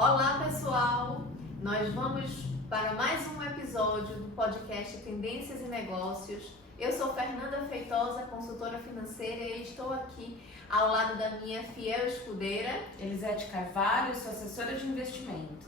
Olá, pessoal! Nós vamos para mais um episódio do podcast Tendências e Negócios. Eu sou Fernanda Feitosa, consultora financeira, e estou aqui ao lado da minha fiel escudeira, Elisete Carvalho, sou assessora de investimentos.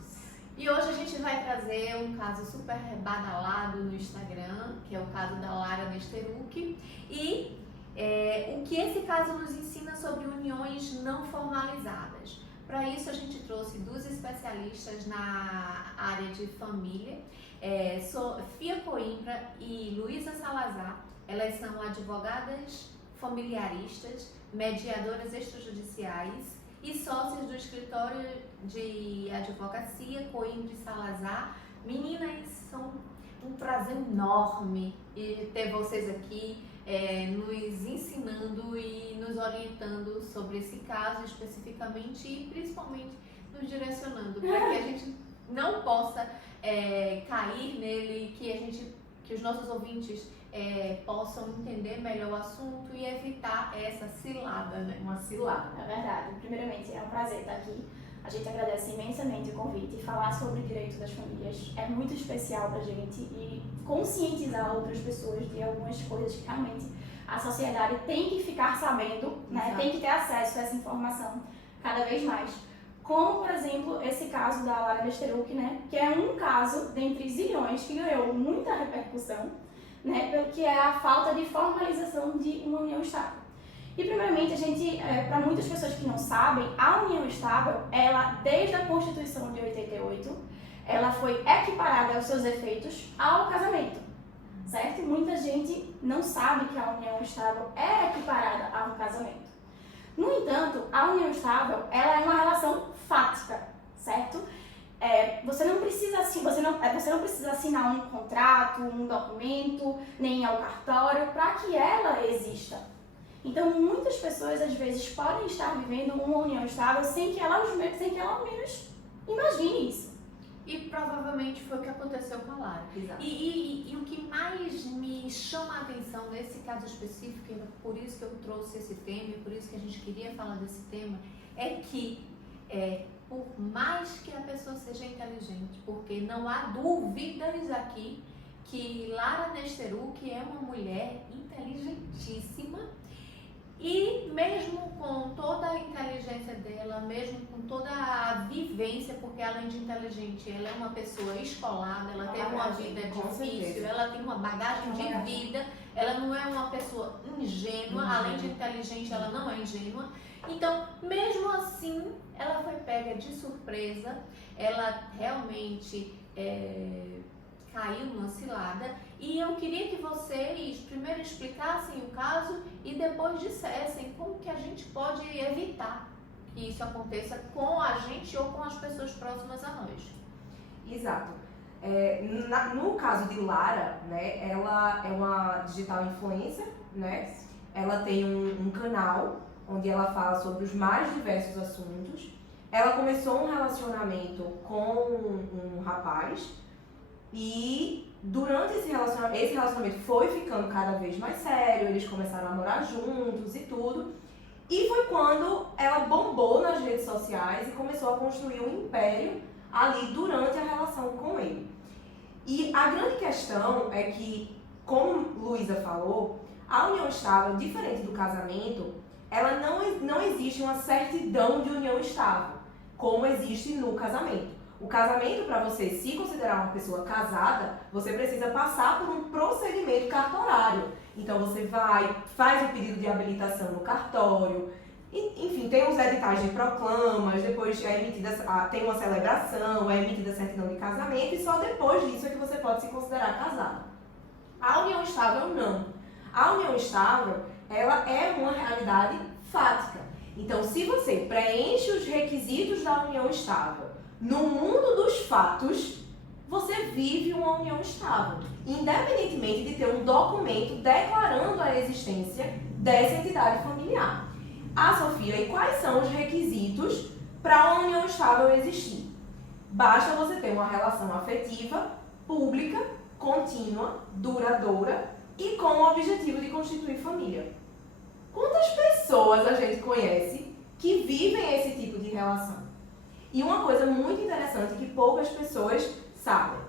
E hoje a gente vai trazer um caso super badalado no Instagram, que é o caso da Lara Nesteruk, e o que esse caso nos ensina sobre uniões não formalizadas. Para isso a gente trouxe duas especialistas na área de família, Sofia Coimbra e Luísa Salazar. Elas são advogadas familiaristas, mediadoras extrajudiciais e sócias do escritório de advocacia Coimbra e Salazar. Meninas, são um prazer enorme ter vocês aqui nos ensinando e nos orientando sobre esse caso especificamente e principalmente nos direcionando para que a gente não possa cair nele, que os nossos ouvintes possam entender melhor o assunto e evitar essa cilada, né? Uma cilada. É verdade. Primeiramente, é um prazer estar aqui. A gente agradece imensamente o convite. E falar sobre o direito das famílias é muito especial pra gente e conscientizar outras pessoas de algumas coisas que realmente a sociedade tem que ficar sabendo, né? Tem que ter acesso a essa informação cada vez mais. Como, por exemplo, esse caso da Lara Nesteruk, né? Que é um caso dentre zilhões que ganhou muita repercussão, né? Pelo que é a falta de formalização de uma união estável. E primeiramente, para muitas pessoas que não sabem, a união estável, ela, desde a Constituição de 88, ela foi equiparada aos seus efeitos ao casamento, certo? Muita gente não sabe que a união estável é equiparada ao casamento. No entanto, a união estável, ela é uma relação fática, certo? Você não precisa assinar um contrato, um documento, nem ir ao cartório para que ela exista. Então, muitas pessoas, às vezes, podem estar vivendo uma união estável sem que ela ao menos imagine isso. E provavelmente foi o que aconteceu com a Lara. Exato. E o que mais me chama a atenção nesse caso específico, e por isso que eu trouxe esse tema, e por isso que a gente queria falar desse tema, é que por mais que a pessoa seja inteligente, porque não há dúvidas aqui que Lara Nesteruk é uma mulher inteligentíssima. E mesmo com toda a inteligência dela, mesmo com toda a vivência, porque além de inteligente, ela é uma pessoa escolada, ela teve uma vida difícil, ela tem uma bagagem de vida, ela não é uma pessoa ingênua, além de inteligente, ela não é ingênua. Então, mesmo assim, ela foi pega de surpresa, ela realmente caiu numa cilada, e eu queria que vocês primeiro explicassem o caso e depois dissessem como que a gente pode evitar que isso aconteça com a gente ou com as pessoas próximas a nós. Exato. No caso de Lara, né, ela é uma digital influencer, né? Ela tem um canal onde ela fala sobre os mais diversos assuntos. Ela começou um relacionamento com um rapaz. E durante esse relacionamento foi ficando cada vez mais sério, eles começaram a morar juntos e tudo. E foi quando ela bombou nas redes sociais e começou a construir um império ali durante a relação com ele. E a grande questão é que, como Luísa falou, a união estável, diferente do casamento, ela não existe uma certidão de união estável, como existe no casamento. O casamento, para você se considerar uma pessoa casada, você precisa passar por um procedimento cartorário. Então você faz o pedido de habilitação no cartório, enfim, tem os editais de proclamas, depois tem uma celebração, é emitida a certidão de casamento e só depois disso é que você pode se considerar casada. A união estável não. A união estável, ela é uma realidade fática. Então, se você preenche os requisitos da união estável no mundo dos fatos, você vive uma união estável, independentemente de ter um documento declarando a existência dessa entidade familiar. Sofia, e quais são os requisitos para uma união estável existir? Basta você ter uma relação afetiva, pública, contínua, duradoura e com o objetivo de constituir família. Quantas pessoas a gente conhece que vivem esse tipo de relação? E uma coisa muito interessante que poucas pessoas sabem.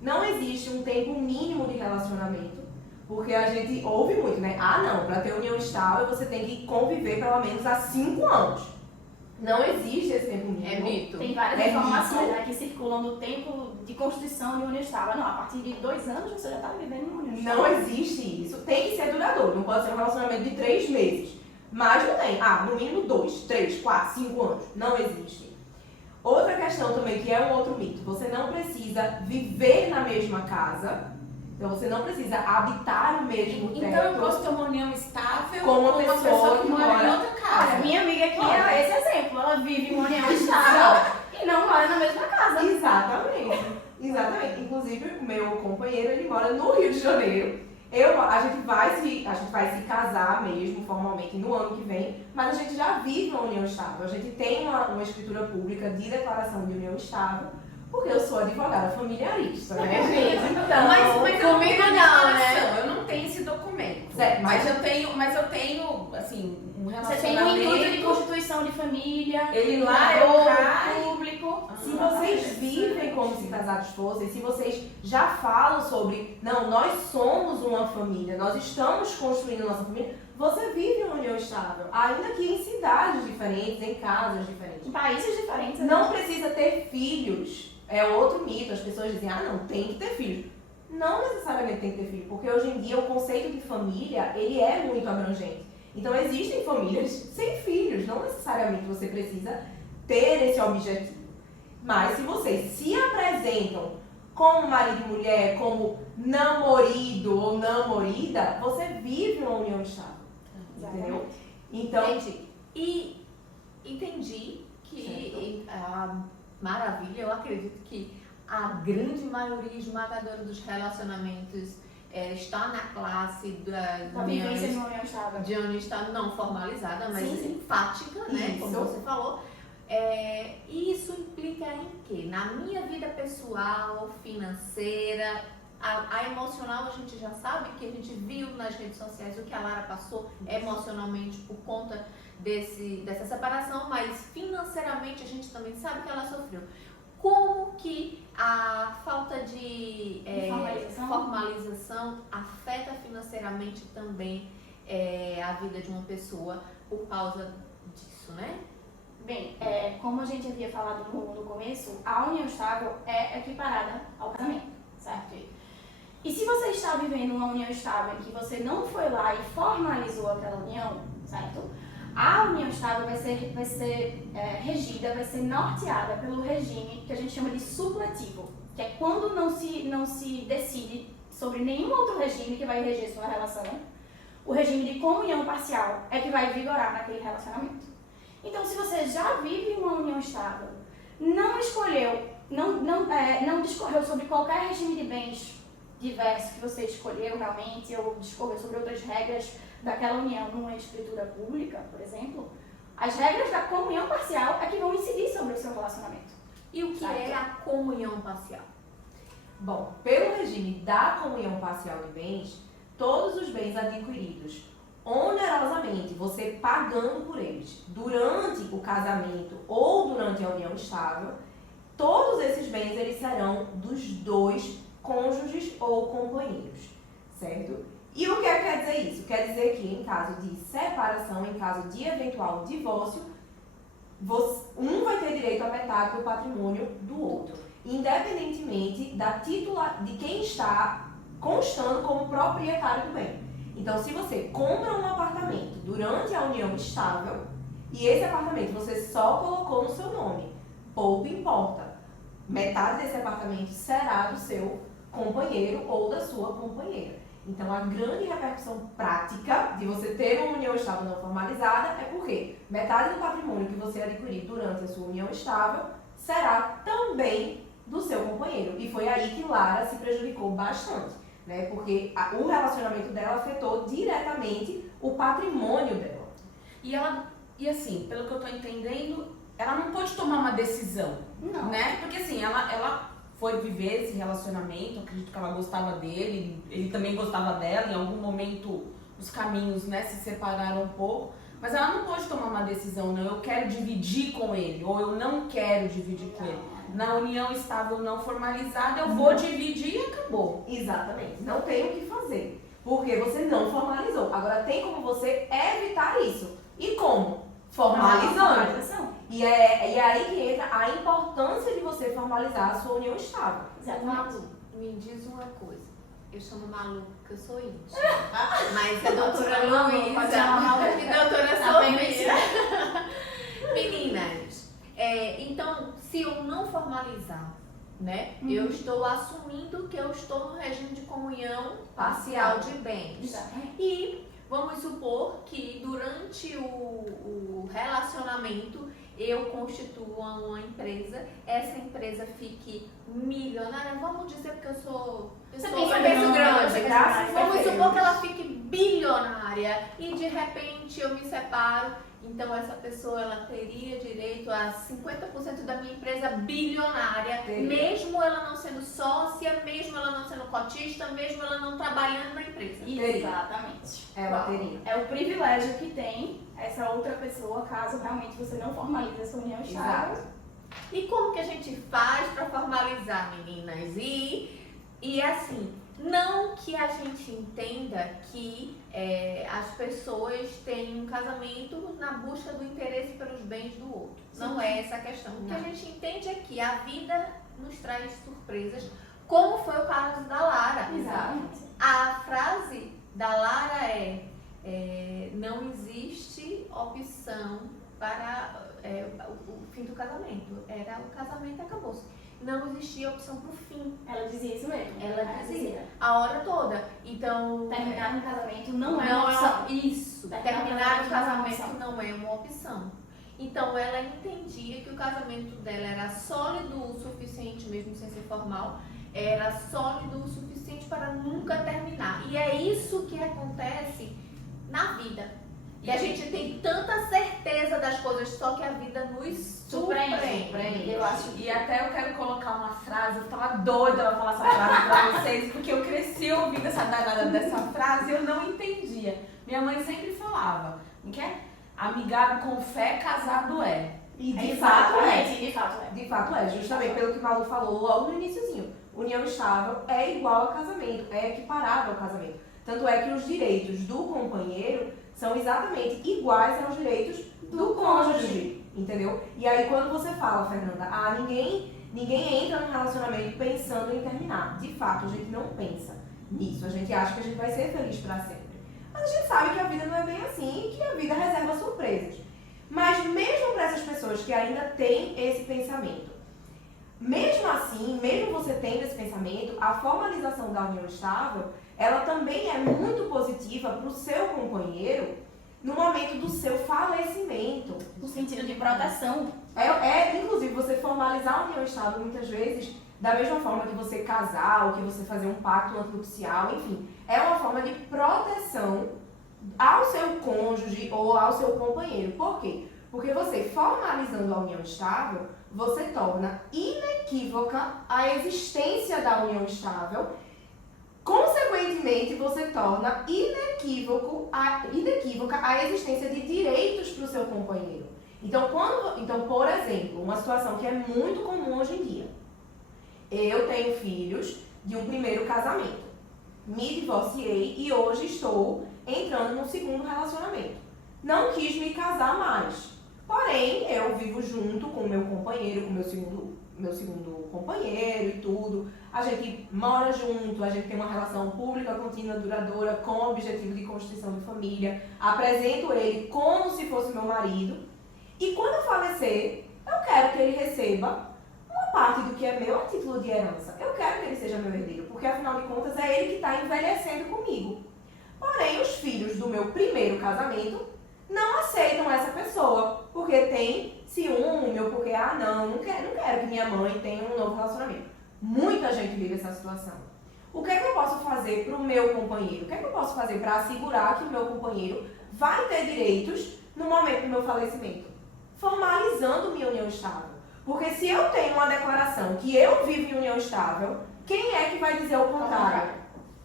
Não existe um tempo mínimo de relacionamento, porque a gente ouve muito, né? Ah, não, para ter união estável você tem que conviver pelo menos há 5 anos. Não existe esse tempo mínimo. É mito. Tem várias É informações, mito. né, que circulam do tempo de constituição de união estável. Não, a partir de 2 anos você já está vivendo uma união estável. Não existe isso. Tem que ser duradouro. Não pode ser um relacionamento de 3 meses. Mas não tem. Ah, no mínimo 2, 3, 4, 5 anos. Não existe. Outra questão também, que é um outro mito. Você não precisa viver na mesma casa. Então você não precisa habitar o mesmo teto. Então eu posso ter uma união estável Com uma pessoa que mora em mora- outra casa. Olha, minha amiga aqui é esse exemplo. Ela vive uma união estável e não mora na mesma casa. Exatamente. Exatamente. Inclusive, o meu companheiro, ele mora no Rio de Janeiro. A gente vai se casar mesmo, formalmente, no ano que vem, mas a gente já vive uma união estável. A gente tem uma escritura pública de declaração de união estável, porque eu sou advogada familiarista, né, gente? Então, Mas eu não tenho comigo a não, né? declaração, eu não tenho esse documento. Certo. Mas eu tenho, assim, um Você tem um intuito de relacionamento. constituição de família, Ele lá é o cara. público. se vocês vivem como se casados fossem, se vocês já falam sobre, não, nós somos uma família, nós estamos construindo nossa família, você vive uma união estável, ainda que em cidades diferentes, em casas diferentes. Em países diferentes. Não precisa ter filhos, é outro mito, as pessoas dizem, ah não, tem que ter filhos. Não necessariamente tem que ter filho, porque hoje em dia o conceito de família, ele é muito abrangente. Então existem famílias sem filhos, não necessariamente você precisa ter esse objetivo. Mas se vocês se apresentam como marido e mulher, como namorido ou namorida, você vive uma união estável. Entendeu? Então, Entendi. E entendi que maravilha, eu acredito que a grande maioria esmagadora dos relacionamentos está na classe das A vivência de uniões uma união estável. de união estável não formalizada, mas Sim, sim. enfática, né? Isso. Como você falou. E isso implica em quê? Na minha vida pessoal, financeira, a emocional a gente já sabe que a gente viu nas redes sociais o que a Lara passou emocionalmente por conta dessa separação, mas financeiramente a gente também sabe que ela sofreu. Como que a falta de formalização afeta financeiramente também a vida de uma pessoa por causa disso, né? Bem, como a gente havia falado no começo, a união estável é equiparada ao casamento, certo? E se você está vivendo uma união estável em que você não foi lá e formalizou aquela união, certo? A união estável vai ser regida, vai ser norteada pelo regime que a gente chama de supletivo, que é quando não se decide sobre nenhum outro regime que vai reger sua relação. O regime de comunhão parcial é que vai vigorar naquele relacionamento. Então, se você já vive uma união estável, não escolheu, não discorreu sobre qualquer regime de bens diverso que você escolheu realmente, ou discorreu sobre outras regras daquela união numa escritura pública, por exemplo, as regras da comunhão parcial é que vão incidir sobre o seu relacionamento. E o que é a comunhão parcial? bom, pelo regime da comunhão parcial de bens, todos os bens adquiridos onerosamente, você pagando por eles, durante o casamento ou durante a união estável, todos esses bens eles serão dos dois cônjuges ou companheiros, certo? E o que quer dizer isso? Quer dizer que em caso de separação, em caso de eventual divórcio, um vai ter direito à metade do patrimônio do outro, independentemente de quem está constando como proprietário do bem. Então, se você compra um apartamento durante a união estável e esse apartamento você só colocou no seu nome, pouco importa. Metade desse apartamento será do seu companheiro ou da sua companheira. Então, a grande repercussão prática de você ter uma união estável não formalizada é porque metade do patrimônio que você adquirir durante a sua união estável será também do seu companheiro. E foi aí que Lara se prejudicou bastante, né? Porque o relacionamento dela afetou diretamente o patrimônio dela. E assim, pelo que eu tô entendendo, ela não pôde tomar uma decisão, Não. né? Porque assim, ela foi viver esse relacionamento, acredito que ela gostava dele, ele também gostava dela, em algum momento os caminhos, né, se separaram um pouco, Mas ela não pode tomar uma decisão, não, eu quero dividir com ele, ou eu não quero dividir com ele. Na união estável não formalizada, eu vou dividir e acabou. Exatamente. Não tem o que fazer. Porque você não formalizou. Agora, tem como você evitar isso. E como? Formalizando. E é aí que entra a importância de você formalizar a sua união estável. Exatamente. Malu, me diz uma coisa. Eu chamo Malu porque eu sou íntima. Mas a doutora Luísa pode chamar Malu. e a doutora Tá bem Sofia. Meninas, então, se eu não formalizar, né, eu estou assumindo que eu estou no regime de comunhão parcial de bens. Exatamente. E vamos supor que durante o relacionamento eu constitua uma empresa, essa empresa fique milionária, vamos dizer porque eu sou pensa cabeça grande, grande, vamos supor que ela fique bilionária e de repente eu me separo, então essa pessoa ela teria direito a 50% da minha empresa bilionária, mesmo ela não sendo sócia, mesmo ela não sendo cotista, mesmo ela não trabalhando na empresa. Exatamente. Ela teria. É o privilégio que tem essa outra pessoa, caso realmente você não formalize a sua união estável. Exato. E como que a gente faz para formalizar, meninas? E assim, não que a gente entenda que as pessoas têm um casamento na busca do interesse pelos bens do outro. Não é essa a questão. O que a gente entende é que a vida nos traz surpresas, como foi o caso da Lara. Exatamente. A frase da Lara não existe opção para o fim do casamento. Era o casamento e acabou-se. Não existia opção para o fim. Ela dizia isso mesmo. Ela dizia a hora toda. Então, terminar um casamento não é uma opção. Isso. Terminar o casamento não é uma opção. Então, ela entendia que o casamento dela era sólido o suficiente, mesmo sem ser formal, era sólido o suficiente para nunca terminar. E é isso que acontece na vida. E a gente tem tanta certeza das coisas, só que a vida nos surpreende. Eu acho. E até eu quero colocar uma frase, eu tava doida pra falar essa frase pra vocês, porque eu cresci ouvindo essa danada dessa frase e eu não entendia. Minha mãe sempre falava, não quer? Amigável com fé, casado é. E de fato é. De fato é. De fato é, justamente pelo que o Malu falou logo no iniciozinho. União estável é igual a casamento, é equiparável ao casamento. Tanto é que os direitos do companheiro são exatamente iguais aos direitos do cônjuge, entendeu? E aí quando você fala, Fernanda, ninguém entra num relacionamento pensando em terminar. De fato, a gente não pensa nisso, a gente acha que a gente vai ser feliz para sempre. Mas a gente sabe que a vida não é bem assim e que a vida reserva surpresas. Mas mesmo para essas pessoas que ainda têm esse pensamento, mesmo assim, mesmo você tendo esse pensamento, a formalização da união estável, ela também é muito positiva para o seu companheiro no momento do seu falecimento. No sentido de proteção. Inclusive, você formalizar a união estável muitas vezes, da mesma forma que você casar ou que você fazer um pacto antinupcial, enfim, é uma forma de proteção ao seu cônjuge ou ao seu companheiro. Por quê? Porque você formalizando a união estável, você torna inequívoca a existência da união estável. Consequentemente, você torna inequívoca a existência de direitos para o seu companheiro. Então, por exemplo, uma situação que é muito comum hoje em dia. Eu tenho filhos de um primeiro casamento. Me divorciei e hoje estou entrando no segundo relacionamento. Não quis me casar mais. Porém, eu vivo junto com o meu companheiro, com o meu segundo companheiro e tudo. A gente mora junto, a gente tem uma relação pública, contínua, duradoura, com o objetivo de constituição de família. Apresento ele como se fosse meu marido. E quando eu falecer, eu quero que ele receba uma parte do que é meu a título de herança. Eu quero que ele seja meu herdeiro, porque afinal de contas é ele que está envelhecendo comigo. Porém, os filhos do meu primeiro casamento não aceitam essa pessoa, porque tem ciúme, ou porque, não quero que minha mãe tenha um novo relacionamento. Muita gente vive essa situação. O que é que eu posso fazer para o meu companheiro? O que é que eu posso fazer para assegurar que o meu companheiro vai ter direitos no momento do meu falecimento? Formalizando minha união estável. Porque se eu tenho uma declaração que eu vivo em união estável, quem é que vai dizer o contrário?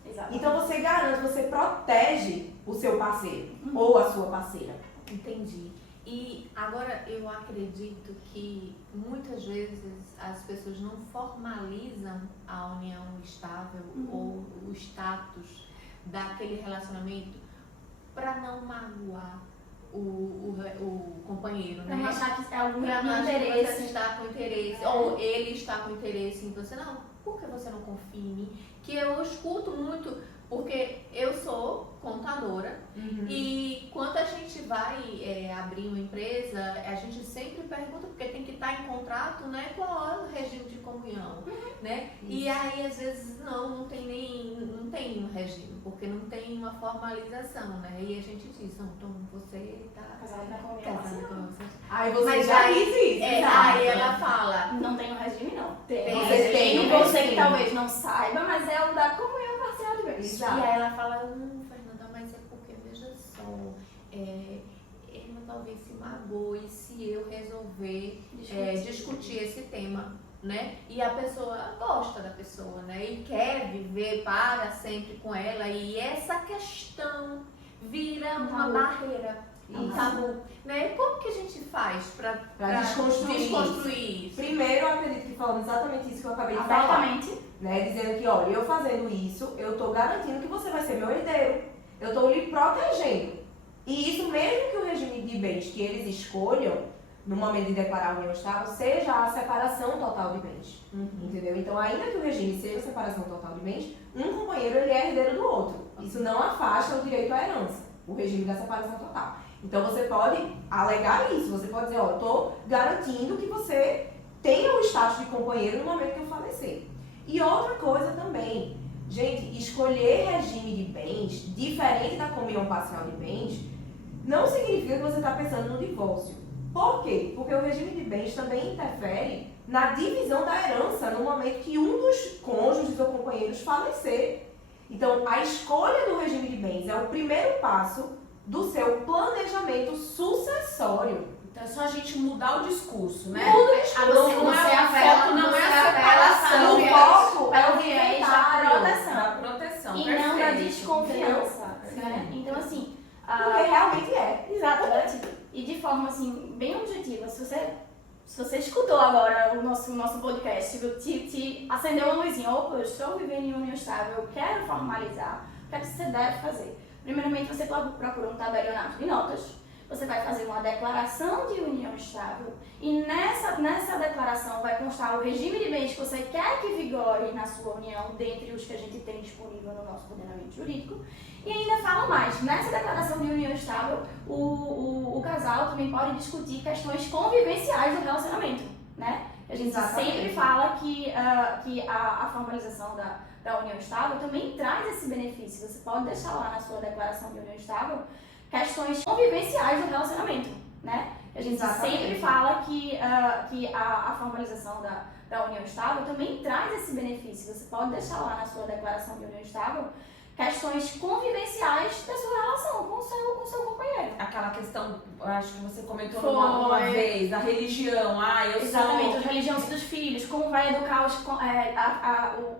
Exatamente. Então você garante, você protege o seu parceiro ou a sua parceira. Entendi. E agora eu acredito que muitas vezes as pessoas não formalizam a união estável ou o status daquele relacionamento para não magoar o companheiro, Pra né? não achar que é algum Pra não achar que você interesse. está com interesse, ou ele está com interesse em você. Não, por que você não confia em mim? Que eu escuto muito, porque eu sou contadora e quando a gente vai abrir uma empresa, a gente sempre pergunta, porque tem que estar em contrato, né? Qual é o regime de comunhão, né? E aí, às vezes, não tem um regime, porque não tem uma formalização, né? E a gente diz, não, então você está Casado na comunhão. casado com você. Aí você Mas já aí- disse isso. exato. Aí ela fala, Não tem um regime, não. Tem. Você tem Tem, você que tem. talvez não saiba, mas é o da comunhão parcial de bens. Exato. e aí ela fala, Fernanda, mas é porque, veja só, ele talvez se magoe se eu resolver discutir esse tema, né? E a pessoa gosta da pessoa, né? E quer viver para sempre com ela, e essa questão vira uma tabu. barreira, um Isso. tabu, né? Como que a gente faz para Pra desconstruir isso? Primeiro, eu acredito que falando exatamente isso que eu acabei de falar. Abertamente. Né? Dizendo que, olha, eu fazendo isso, eu tô garantindo que você vai ser meu herdeiro. Eu tô lhe protegendo. E isso mesmo que o regime de bens que eles escolham, no momento de declarar a união estável, seja a separação total de bens. Entendeu? Então, ainda que o regime seja a separação total de bens, um companheiro ele é herdeiro do outro. Isso não afasta o direito à herança, o regime da separação total. Então, você pode alegar isso. Você pode dizer, ó, eu tô garantindo que você tenha o status de companheiro no momento que eu falecer. E outra coisa também, gente, escolher regime de bens diferente da comunhão parcial de bens não significa que você está pensando no divórcio. Por quê? Porque o regime de bens também interfere na divisão da herança no momento que um dos cônjuges ou companheiros falecer. Então, a escolha do regime de bens é o primeiro passo do seu planejamento sucessório. Então é só a gente mudar o discurso, né? Muda o discurso. Não é a separação. O foco é é o o viés da inventário. proteção. Da proteção. E não da perfeito. desconfiança. Né? Então, assim. Porque realmente é. Exatamente. E de forma assim, bem objetiva, se você escutou agora o nosso podcast, te acendeu uma luzinha, opa, eu estou vivendo em união estável, eu quero formalizar, o que é que você deve fazer? Primeiramente, você procura um tabelionato de notas, você vai fazer uma declaração de união estável e nessa declaração vai constar o regime de bens que você quer que vigore na sua união, dentre os que a gente tem disponível no nosso ordenamento jurídico. E ainda fala mais, nessa declaração de união estável, o casal também pode discutir questões convivenciais do relacionamento, né? A gente Exatamente. sempre fala que a formalização da união estável também traz esse benefício. Você pode deixar lá na sua declaração de união estável questões convivenciais do relacionamento, né? A gente Exatamente. sempre fala que a formalização da união estável também traz esse benefício. Você pode deixar lá na sua declaração de união estável questões convivenciais da sua relação com o seu companheiro. Aquela questão, eu acho que você comentou Foi. uma vez, a religião. Exatamente, a sou... religião dos filhos, como vai educar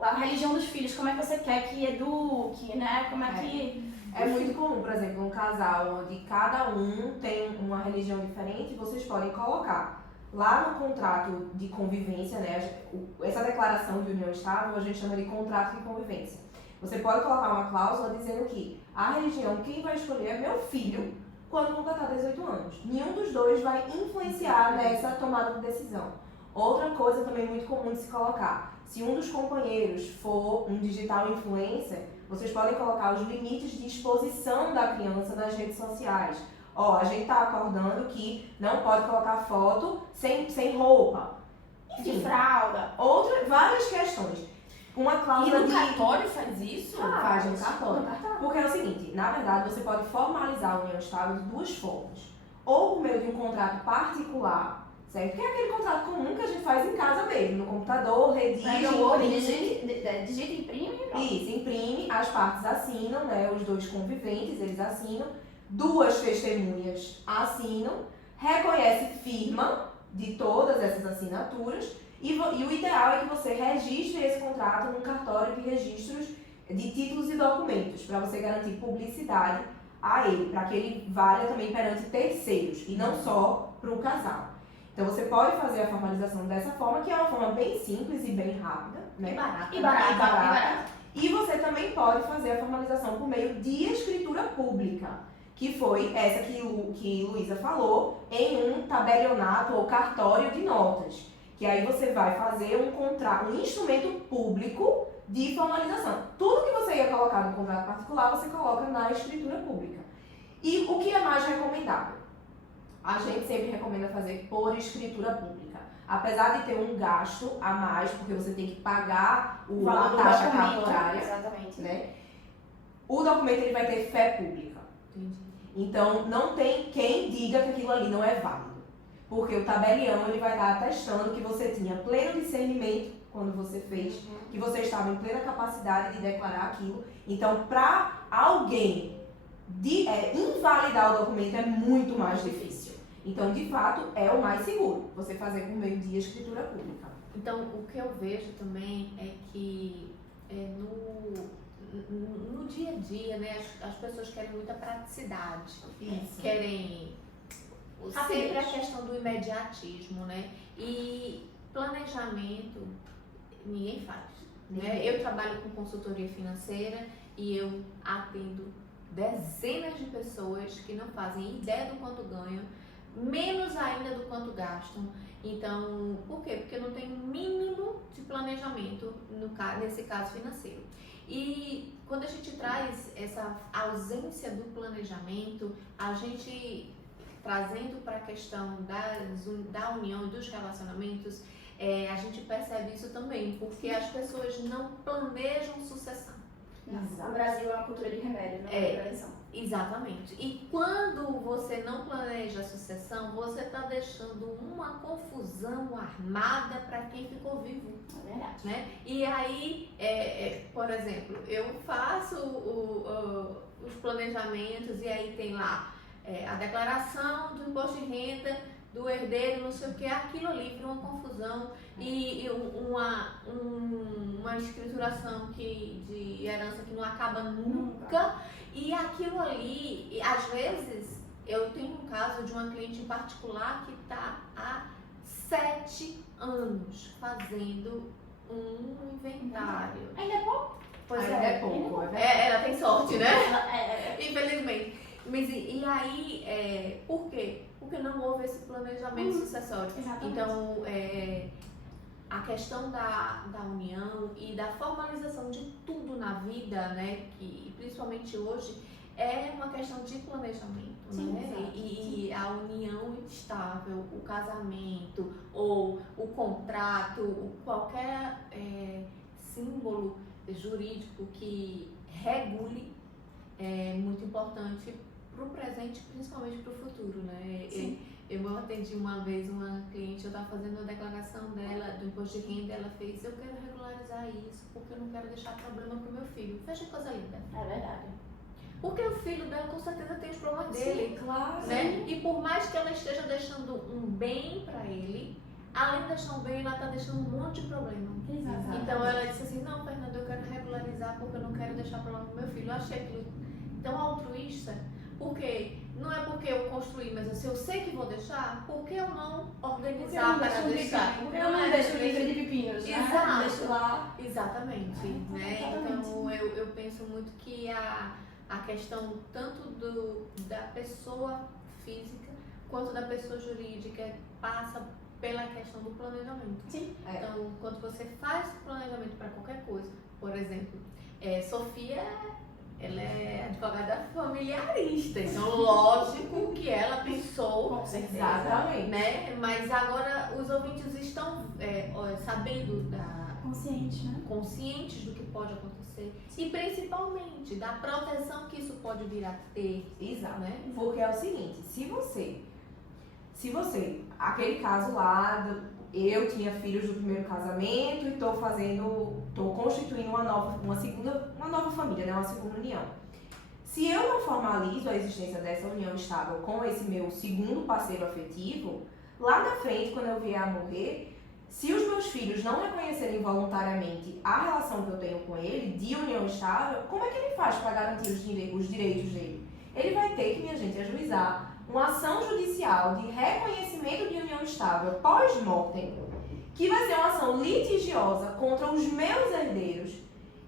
a religião dos filhos, como é que você quer que eduque, né? Como é que... É muito comum, por exemplo, um casal onde cada um tem uma religião diferente, vocês podem colocar lá no contrato de convivência, né? Essa declaração de união estável a gente chama de contrato de convivência. Você pode colocar uma cláusula dizendo que a religião quem vai escolher é meu filho quando completar 18 anos. Nenhum dos dois vai influenciar nessa tomada de decisão. Outra coisa também muito comum de se colocar, se um dos companheiros for um digital influencer, vocês podem colocar os limites de exposição da criança nas redes sociais. Ó, a gente tá acordando que não pode colocar foto sem roupa. De fralda. Várias questões. Uma E cláusula no de... cartório faz isso? Faz no cartório. No cartório. Porque é o seguinte, na verdade, você pode formalizar a união estável de duas formas. Ou por meio de um contrato particular, certo? Que é aquele contrato comum que a gente faz em casa mesmo, no computador, redige, Pega o Word, imprime. digita, imprime e pronto. Isso, imprime, as partes assinam, né? Os dois conviventes, eles assinam. Duas testemunhas assinam, reconhece firma de todas essas assinaturas e o ideal é que você registre esse contrato num cartório de registros de títulos e documentos, para você garantir publicidade a ele, para que ele valha também perante terceiros e não só para o casal. Então você pode fazer a formalização dessa forma, que é uma forma bem simples e bem rápida, né? E barata. E barata. E você também pode fazer a formalização por meio de escritura pública, que foi essa que Luísa falou, em um tabelionato ou cartório de notas. Que aí você vai fazer um contrato, um instrumento público de formalização. Tudo que você ia colocar no contrato particular, você coloca na escritura pública. E o que é mais recomendável? A gente sempre recomenda fazer por escritura pública. Apesar de ter um gasto a mais, porque você tem que pagar O a valor do taxa documento, cartorária, exatamente. né? O documento ele vai ter fé pública. Entendi. Então, não tem quem diga que aquilo ali não é válido. Porque o tabelião ele vai estar atestando que você tinha pleno discernimento quando você fez, que você estava em plena capacidade de declarar aquilo. Então, para alguém invalidar o documento é muito mais difícil. Então, de fato, é o mais seguro, você fazer por meio de escritura pública. Então, o que eu vejo também é que no dia a dia, né, as pessoas querem muita praticidade, Isso. querem Rapidez. sempre a questão do imediatismo, né? E planejamento ninguém faz, né? Eu trabalho com consultoria financeira e eu atendo dezenas de pessoas que não fazem ideia do quanto ganham, menos ainda do quanto gastam. Então, por quê? Porque não tem um mínimo de planejamento nesse caso financeiro. E quando a gente traz essa ausência do planejamento, a gente trazendo para a questão da união e dos relacionamentos, a gente percebe isso também, porque as pessoas não planejam sucessão. O Brasil é uma cultura de remédio, não é de prevenção. Exatamente. E quando você não planeja a sucessão, você está deixando uma confusão armada para quem ficou vivo. É verdade. Né? E aí, por exemplo, eu faço os planejamentos e aí tem lá a declaração do imposto de renda do herdeiro, não sei o que, aquilo ali vira uma confusão e uma escrituração de herança que não acaba nunca. E aquilo ali, às vezes, eu tenho um caso de uma cliente em particular que está há 7 anos fazendo um inventário. Ainda é pouco? Pois Ainda é pouco, é verdade. ela tem sorte, né? É. Infelizmente. Mas e aí, por quê? Porque não houve esse planejamento sucessório. Exatamente. Então, a questão da união e da formalização de tudo na vida, né, que principalmente hoje, é uma questão de planejamento, Sim, né? exato. E a união estável, o casamento ou o contrato, qualquer símbolo jurídico que regule é muito importante para o presente, principalmente para o futuro, né? Sim. Eu atendi uma vez uma cliente, eu estava fazendo a declaração dela do imposto de renda, ela fez, eu quero regularizar isso, porque eu não quero deixar problema para o meu filho. Veja que coisa linda. É verdade. Porque o filho dela com certeza tem os problemas dele, Claro. né? E por mais que ela esteja deixando um bem para ele, além de deixar um bem, ela está deixando um monte de problema. Exatamente. Então ela disse assim, não, Fernanda, eu quero regularizar porque eu não quero deixar problema pro meu filho. Eu achei aquilo tão altruísta, porque não é porque eu construí, mas assim, eu sei que vou deixar, por que eu não organizar para deixar? Eu não deixo livre de pepinos, né? Exato. Deixo lá. Exatamente, né? Exatamente. Então eu penso muito que a questão tanto da pessoa física quanto da pessoa jurídica passa pela questão do planejamento. Sim. Então, quando você faz planejamento para qualquer coisa, por exemplo, Sofia, ela é advogada familiarista, então lógico que ela pensou, Com certeza. Exatamente. né? Mas agora os ouvintes estão sabendo conscientes do que pode acontecer e principalmente da proteção que isso pode vir a ter. Exato. Né? Porque é o seguinte, se você, aquele caso lá, eu tinha filhos do primeiro casamento e estou constituindo uma nova família, né? Uma segunda união. Se eu não formalizo a existência dessa união estável com esse meu segundo parceiro afetivo, lá na frente, quando eu vier a morrer, se os meus filhos não reconhecerem voluntariamente a relação que eu tenho com ele, de união estável, como é que ele faz para garantir os direitos dele? ele vai ter que, minha gente, ajuizar uma ação judicial de reconhecimento de união estável pós-mortem, que vai ser uma ação litigiosa contra os meus herdeiros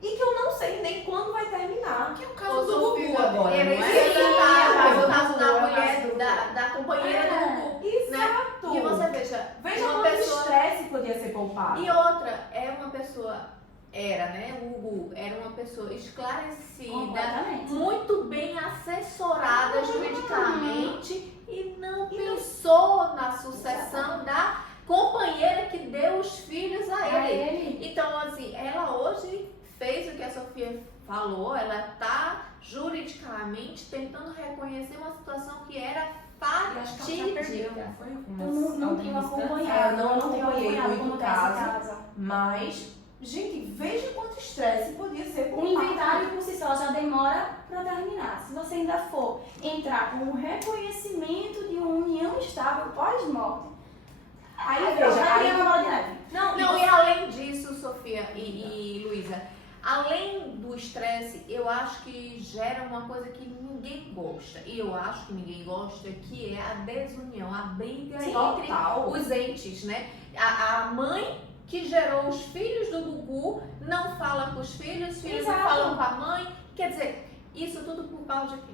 e que eu não sei nem quando vai terminar. Que é o caso do Gugu agora, Ele não é? o caso da mulher, da companheira do Gugu. Exato! E você veja Veja uma quanto pessoa... estresse podia ser poupado. E outra, é uma pessoa, o Gugu era uma pessoa esclarecida, Completamente. muito bem assessorada juridicamente e não pensou na sucessão da companheira que deu os filhos a ele. Então, assim, ela hoje fez o que a Sofia falou, ela está juridicamente tentando reconhecer uma situação que era Eu acho que ela já perdeu, fatídica. não foi? Eu não tenho acompanhado. Eu não tenho acompanhei acompanhado muito como o tá esse caso. Mas, gente, veja quanto estresse podia ser O poupado. inventário por si só já demora para terminar. Se você ainda for entrar com o reconhecimento de uma união estável pós-morte, Aí, veja, já aí... tem uma bola de neve. Não, e além disso, Sofia e Luísa, além do estresse, eu acho que gera uma coisa que ninguém gosta. E eu acho que ninguém gosta, que é a desunião, a briga entre Total. os entes, né? A mãe que gerou os filhos do Gugu não fala com os filhos não Exato. falam com a mãe. Quer dizer, isso tudo por causa de quê?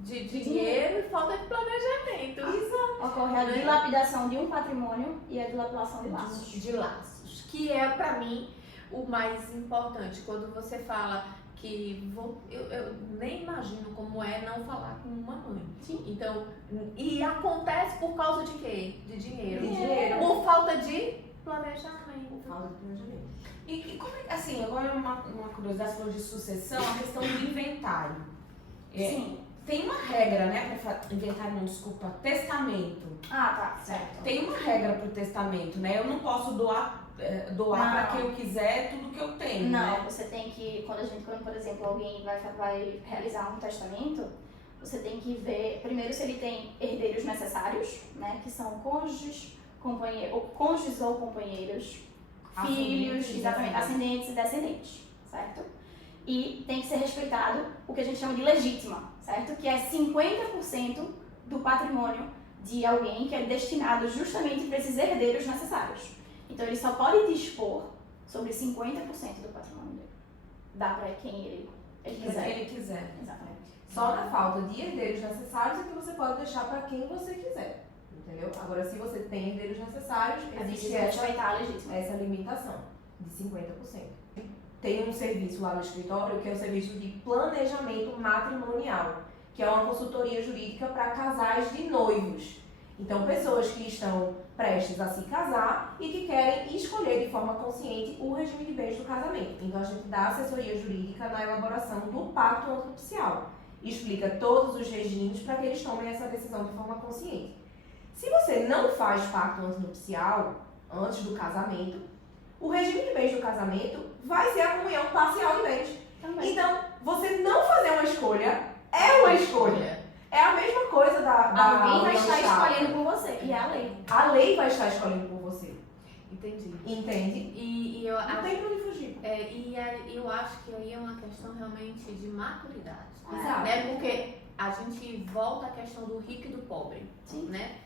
De dinheiro e falta de planejamento. Ocorre a dilapidação de um patrimônio e a dilapidação de laços. De laços, que é pra mim o mais importante. Quando você fala que eu nem imagino como é não falar com uma mãe. Sim. Então, e acontece por causa de quê? De dinheiro. Dinheiro. Por falta de planejamento. Falta de planejamento. E como é, assim, agora uma curiosidade, você falou de sucessão, a questão do inventário. Sim. Tem uma regra, né, inventário não, desculpa, testamento. Ah, tá, certo. Tem uma regra pro testamento, né? Eu não posso doar Não. para quem eu quiser tudo que eu tenho, Não, né? você tem que, quando por exemplo, alguém vai realizar um testamento, você tem que ver, primeiro, se ele tem herdeiros necessários, né, que são cônjuges, cônjuges ou companheiros, filhos, exatamente, ascendentes e descendentes, certo? E tem que ser respeitado o que a gente chama de legítima, certo? Que é 50% do patrimônio de alguém que é destinado justamente para esses herdeiros necessários. Então, ele só pode dispor sobre 50% do patrimônio dele. Dá para quem ele quiser. Ele quiser. Exatamente. Só na falta de herdeiros necessários é que você pode deixar para quem você quiser. Entendeu? Agora, se você tem herdeiros necessários, existe Existe respeitar a legítima. essa limitação de 50%. Tem um serviço lá no escritório que é o serviço de planejamento matrimonial, que é uma consultoria jurídica para casais de noivos. Então, pessoas que estão prestes a se casar e que querem escolher de forma consciente o regime de bens do casamento. Então, a gente dá assessoria jurídica na elaboração do pacto antinupcial. Explica todos os regimes para que eles tomem essa decisão de forma consciente. Se você não faz pacto antinupcial antes do casamento, o regime de bens do casamento vai ser a comunhão parcial de bens. Também. Então, você não fazer uma escolha é uma escolha. É a mesma coisa da Alguém vai união estar estável. escolhendo por você, e é a lei. A lei vai estar escolhendo por você. Entendi. Entende? E eu Não acho tem pra onde fugir. eu acho que aí é uma questão realmente de maturidade. Exato. Né? Porque a gente volta à questão do rico e do pobre. Sim. Né?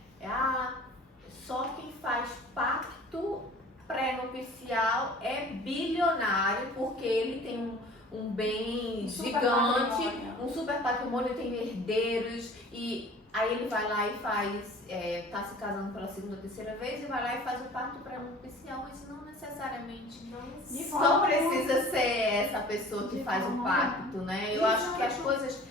Só quem faz pacto pré-nupcial é bilionário, porque ele tem um bem super gigante, patrimônio. um super patrimônio, tem herdeiros, e aí ele vai lá e faz, tá se casando pela segunda ou terceira vez, e vai lá e faz o pacto pré-nupcial, mas não necessariamente De só forma precisa ser essa pessoa que De faz o forma pacto, né? Eu acho que as Exato. coisas,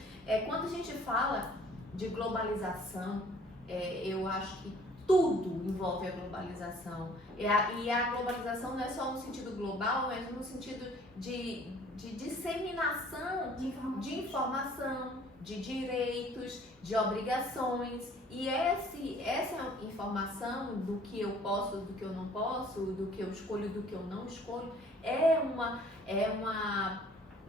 quando a gente fala de globalização, eu acho que tudo envolve a globalização. E a globalização não é só no sentido global, mas no sentido de disseminação de informação, de direitos, de obrigações. E essa informação do que eu posso, do que eu não posso, do que eu escolho, do que eu não escolho, é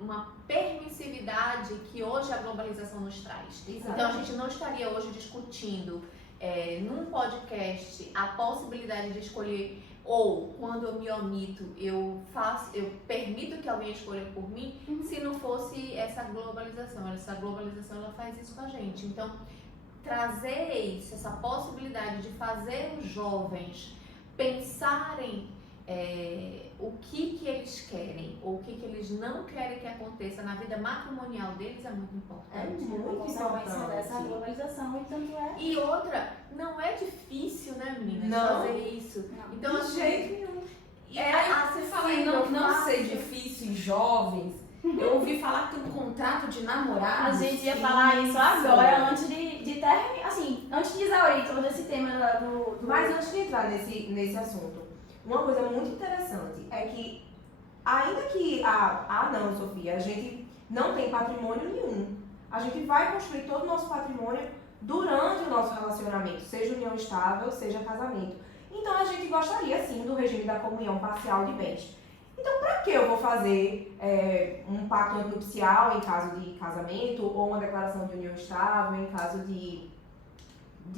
uma permissividade que hoje a globalização nos traz. Exato. Então a gente não estaria hoje discutindo num podcast a possibilidade de escolher Ou quando eu me omito, eu permito que alguém escolha por mim, se não fosse essa globalização. Essa globalização ela faz isso com a gente. Então, trazer isso, essa possibilidade de fazer os jovens pensarem o que eles querem ou o que eles não querem que aconteça na vida matrimonial deles é muito importante. É muito consequência dessa importante. globalização, e tanto é. E outra, não é difícil, né, meninas, Não. fazer isso. Não. Então, De assim, jeito nenhum. Você fala em não ser difícil em jovens. Eu ouvi falar que tem um contrato de namorado. A gente ia falar isso agora, antes de terminar, assim, antes de exaurir todo esse tema do... Mas antes de entrar nesse assunto, uma coisa muito interessante é que, ainda que, não, Sofia, a gente não tem patrimônio nenhum, a gente vai construir todo o nosso patrimônio durante o nosso relacionamento, seja união estável, seja casamento. Então, a gente gostaria, sim, do regime da comunhão parcial de bens. Então, para que eu vou fazer um pacto antinupcial em caso de casamento ou uma declaração de união estável em caso de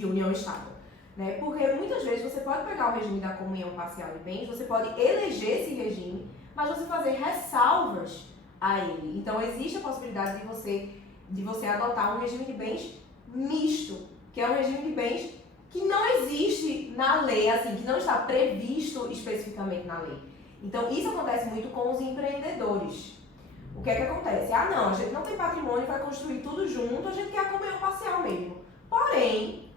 união estável? Né? Porque muitas vezes você pode pegar o regime da comunhão parcial de bens, você pode eleger esse regime, mas você fazer ressalvas a ele. Então, existe a possibilidade de você adotar um regime de bens misto, que é um regime de bens que não existe na lei, assim, que não está previsto especificamente na lei. Então, isso acontece muito com os empreendedores. O que é que acontece? Não, a gente não tem patrimônio, vai construir tudo junto, a gente quer a comunhão parcial mesmo. Porém,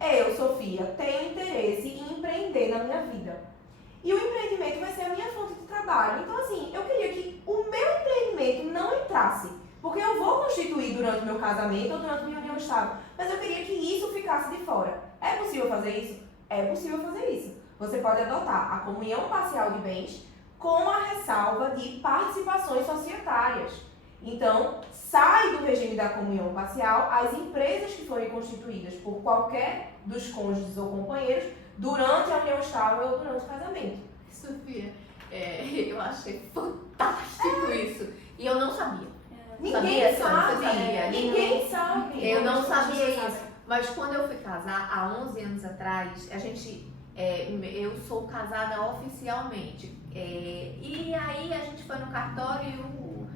eu, Sofia, tenho interesse em empreender na minha vida. E o empreendimento vai ser a minha fonte de trabalho. Então, assim, eu queria que o meu empreendimento não entrasse. Porque eu vou constituir durante o meu casamento ou durante a minha união estável. Mas eu queria que isso ficasse de fora. É possível fazer isso? É possível fazer isso. Você pode adotar a comunhão parcial de bens com a ressalva de participações societárias. Então, sai do regime da comunhão parcial as empresas que forem constituídas por qualquer dos cônjuges ou companheiros durante a união estável ou durante o casamento. Sofia, eu achei fantástico isso. E eu não sabia. Ninguém sabe. Ninguém sabe. Eu não sabia isso. Mas quando eu fui casar, há 11 anos atrás, eu sou casada oficialmente. E aí a gente foi no cartório e o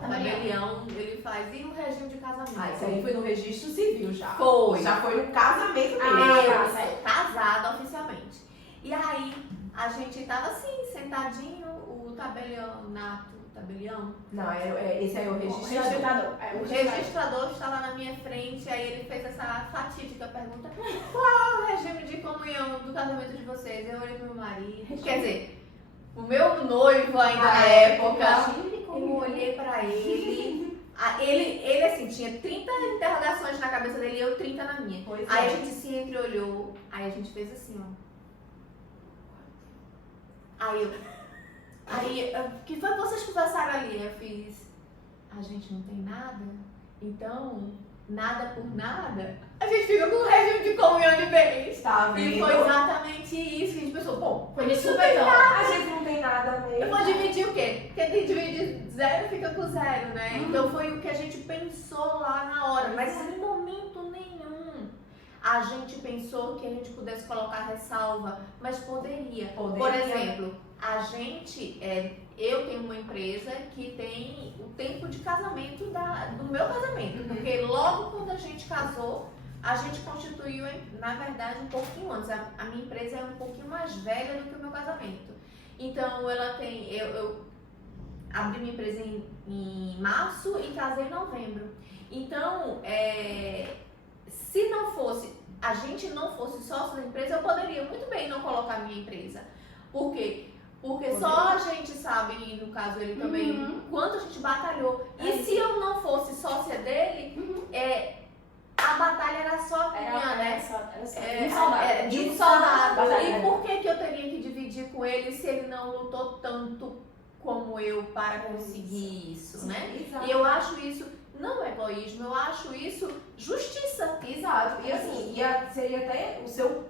tabelião, ele faz, e o regime de casamento? Isso aí foi no registro civil já. Foi. Já foi no casamento mesmo. Eu sou casada oficialmente. E aí a gente tava assim, sentadinho, o tabelião. Não, esse aí é o registrador. O registrador estava na minha frente, aí ele fez essa fatídica pergunta: qual é o regime de comunhão do casamento de vocês? Eu olhei pro meu marido, quer dizer, o meu noivo ainda na época, eu olhei pra ele. Ele assim, tinha 30 interrogações na cabeça dele e eu 30 na minha. Aí a gente se entreolhou, aí a gente fez assim, ó. Aí, que foi que vocês conversaram ali? Eu fiz, a gente não tem nada, então, nada por nada, a gente fica com o regime de comunhão de bens. Tá vendo? E foi exatamente isso que a gente pensou, bom, Foi de não super tem não. nada. A gente não tem nada mesmo. Eu vou dividir o quê? Porque dividir 0 fica com 0, né? Então foi o que a gente pensou lá na hora, mas em momento nenhum a gente pensou que a gente pudesse colocar ressalva, mas poderia. Por exemplo, eu tenho uma empresa que tem o tempo de casamento do meu casamento, porque logo quando a gente casou, a gente constituiu, na verdade, um pouquinho antes. A minha empresa é um pouquinho mais velha do que o meu casamento. Então, ela tem... Eu abri minha empresa em março e casei em novembro. Então, se não fosse... a gente não fosse sócio da empresa, eu poderia muito bem não colocar a minha empresa. Por quê? Porque só a gente sabe, e no caso ele também, quanto a gente batalhou. E se eu não fosse sócia dele, a batalha era só minha, né? De um soldado. E por que eu teria que dividir com ele se ele não lutou tanto como eu para conseguir isso, né? Exato. E eu acho isso não egoísmo, eu acho isso justiça. Exato. E assim, seria até o seu...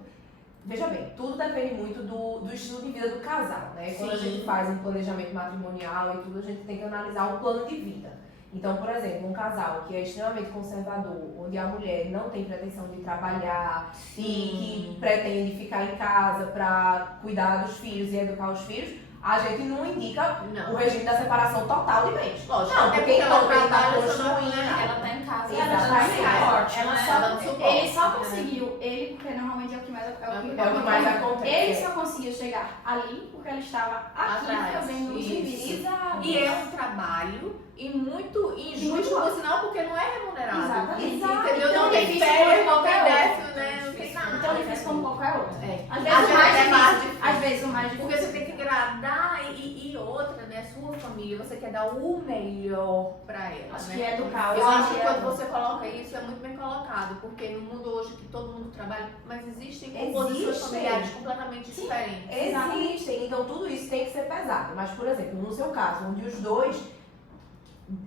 Veja bem, tudo depende muito do estilo de vida do casal, né? Quando a gente faz um planejamento matrimonial e tudo, a gente tem que analisar o plano de vida. Então, por exemplo, um casal que é extremamente conservador, onde a mulher não tem pretensão de trabalhar e que pretende ficar em casa para cuidar dos filhos e educar os filhos, a gente não indica Não. o regime da separação total de bens. Lógico, Não, até porque porque ela então ele está trabalha, construindo. Ela tá em casa. Exatamente. Ela não suporta. ele só conseguiu, porque normalmente é o que mais É o que mais acontece. Ele só conseguiu chegar ali porque ela estava aqui Atrás. fazendo o Isso. serviço. Exato. E é um trabalho e muito injusto, por sinal, porque não é remunerado. Exatamente. Entendeu? Então, Não tem difícil férias, como não tem qualquer décimo, né? Não tem nada. Então difícil como qualquer outro. É. Às Às vezes o vezes mais é mais difícil. difícil. Às vezes o mais difícil. Porque você tem que agradar e outra, né? Sua família, você quer dar o melhor pra ela. Acho né? que educar. Eu acho que é quando você coloca isso é muito bem colocado, porque no mundo hoje que todo mundo trabalha, mas existem composições Existem. familiares completamente diferentes. Existem, então tudo isso tem que ser pesado. Mas, por exemplo, no seu caso, onde os dois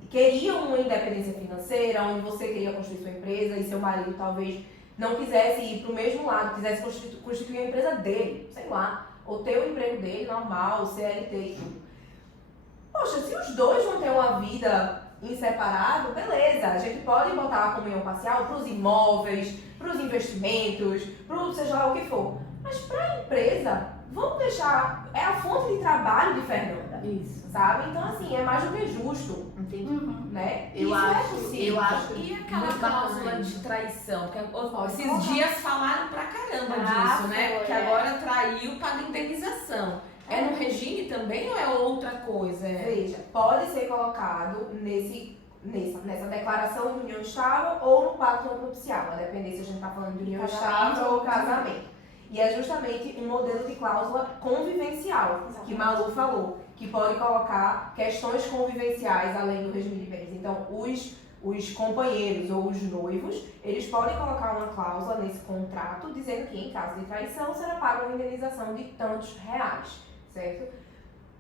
queriam uma independência financeira, onde você queria construir sua empresa e seu marido talvez não quisesse ir para o mesmo lado, quisesse constituir a empresa dele, sei lá, ou ter o emprego dele normal, CLT e tudo. Poxa, se os dois vão ter uma vida em separado, beleza, a gente pode botar a comunhão parcial para os imóveis, para os investimentos, para seja lá o que for. Mas para a empresa, vamos deixar, é a fonte de trabalho de Fernanda, Isso. sabe? Então, assim, é mais do que justo, Entendi. Uhum. né? Eu Isso acho, é possível. eu acho. E aquela muito cláusula bacana. de traição? Porque Pode esses falar. dias falaram pra caramba Ah, disso, né? foi, Que é. agora traiu, paga indenização. É no regime também ou é outra coisa? Veja, pode ser colocado nessa declaração de união estável ou no pacto não nupcial, a depender se a gente está falando de união Casamento. estável ou casamento. E é justamente um modelo de cláusula convivencial, que Malu falou, que pode colocar questões convivenciais além do regime de bens. Então, os companheiros ou os noivos, eles podem colocar uma cláusula nesse contrato dizendo que em caso de traição será paga uma indenização de tantos reais, certo?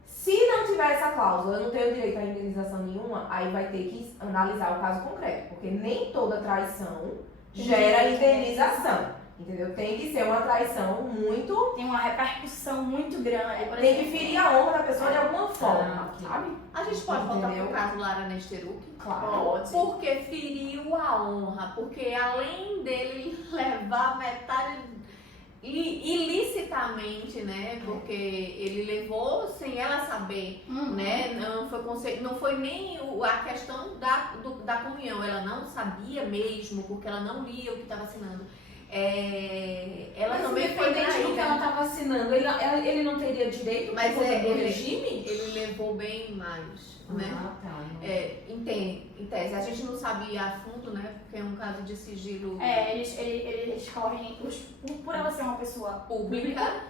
Se não tiver essa cláusula, eu não tenho direito a indenização nenhuma, aí vai ter que analisar o caso concreto, porque nem toda traição gera indenização, entendeu? Tem que ser uma traição muito... Tem uma repercussão muito grande. Por Tem que exemplo, ferir a honra da pessoa de alguma forma, ok. sabe? A gente pode voltar Entendeu? pro caso Lara Nesteruk? Claro. Pode. Porque feriu a honra, porque além dele levar metade ilicitamente, né? Porque ele levou sem ela saber, né? Não foi nem a questão da comunhão, ela não sabia mesmo, porque ela não lia o que estava assinando. Ela Mas também foi independente do que ela traída. estava assinando, ele não teria direito Mas por conta do ele- regime? Ele levou bem mais, né? Ah, tá. Em tese, a gente não sabia a fundo, né? Porque é um caso de sigilo eles correm, por ela ser uma pessoa pública.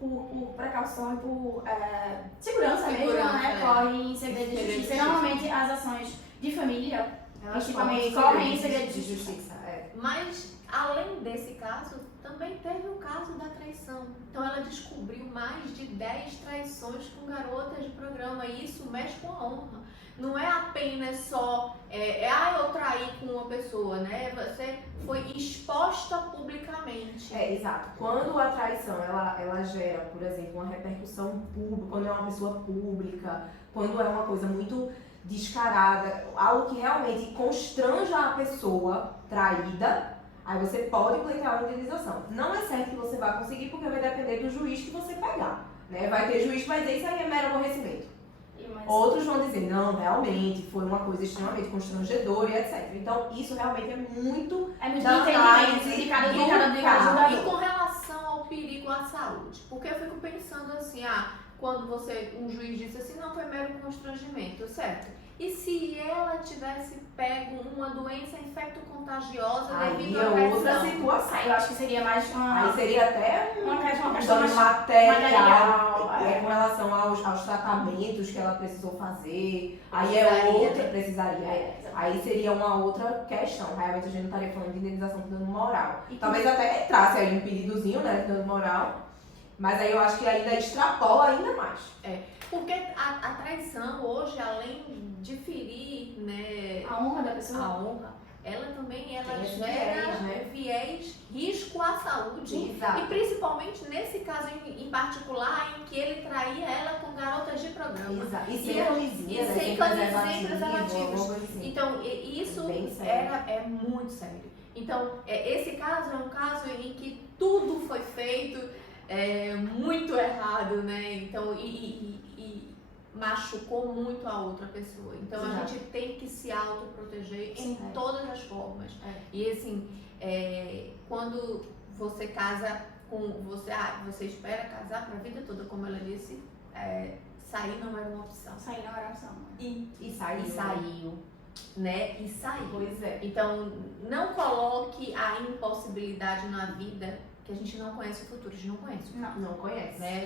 por precaução e por segurança mesmo, Segurança, né? é. Correm em segredo de Segredo de justiça. justiça. Normalmente as ações de família, Elas principalmente, correm correm em segredo de justiça. justiça. Mas, além desse caso, também teve o caso da traição. Então, ela descobriu mais de 10 traições com garotas de programa. E isso mexe com a honra. Não é apenas só, eu traí com uma pessoa, né? Você foi exposta publicamente. Exato. Quando a traição, ela gera, por exemplo, uma repercussão pública, quando é uma pessoa pública, quando é uma coisa muito descarada, algo que realmente constranja a pessoa traída, aí você pode pleitear uma indenização. Não é certo que você vai conseguir, porque vai depender do juiz que você pegar, né? Vai ter juiz que vai dizer isso aí é mero aborrecimento. Outros vão dizer, não, realmente, foi uma coisa extremamente constrangedora e etc. Então, isso realmente é muito É muito da entendimento análise de cada do cada caso. E jogador. com relação ao perigo à saúde, porque eu fico pensando assim, quando um juiz disse assim, não foi mero constrangimento, certo? E se ela tivesse pego uma doença infecto-contagiosa Aí devido é à outra pressão? situação. Eu acho que seria mais Aí uma seria até questão dano mais material, material, com relação aos tratamentos que ela precisou fazer. Aí precisaria. Aí seria uma outra questão. Realmente a gente não estaria falando de indenização por dano moral. E Talvez até entrasse aí um pedidozinho, né, de dano moral. Mas aí eu acho que ainda extrapola ainda mais. Porque a traição hoje, além de ferir, né, a honra da a pessoa. honra, ela também Tem esse gera viés, né? viés, risco à saúde. Exato. E principalmente nesse caso em particular, em que ele traía ela com garotas horas de programa. Exato. E E sem camisinha, e né? sem camisinha e preservativos. alguma coisa assim. Então, isso Bem sério. é muito sério. Então, esse caso é um caso em que tudo foi feito muito errado, né? Então, e machucou muito a outra pessoa. Então, a Exato. gente tem que se autoproteger em Sim. todas as formas. É. E assim, quando você casa você espera casar para a vida toda, como ela disse, sair não era uma opção. Sair na oração. E saiu. E saiu, né? E saiu. Pois é. Então, não coloque a impossibilidade na vida, que a gente não conhece o futuro, a gente não conhece. Não conhece. Né?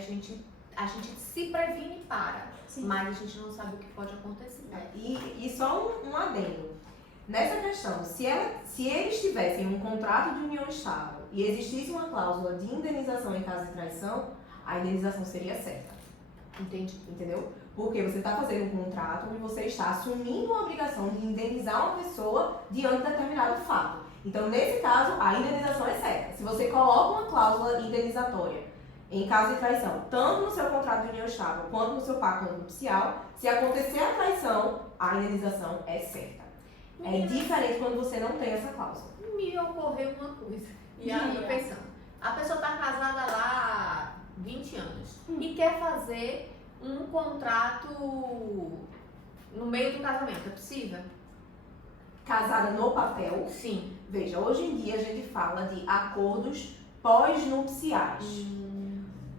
A gente se previne para, Sim. mas a gente não sabe o que pode acontecer. E só um adendo. Nessa questão, se eles tivessem um contrato de união estável e existisse uma cláusula de indenização em caso de traição, a indenização seria certa. Entendi. Entendeu? Porque você está fazendo um contrato onde você está assumindo a obrigação de indenizar uma pessoa diante de determinado fato. Então, nesse caso, a indenização é certa. Se você coloca uma cláusula indenizatória em caso de traição, tanto no seu contrato de união estável quanto no seu pacto nupcial, se acontecer a traição, a indenização é certa. É diferente quando você não tem essa cláusula. Me ocorreu uma coisa. E Diga. eu pensando, a pessoa está casada lá há 20 anos e quer fazer um contrato no meio do casamento. É possível? Casada no papel, Sim. veja, hoje em dia a gente fala de acordos pós-nupciais.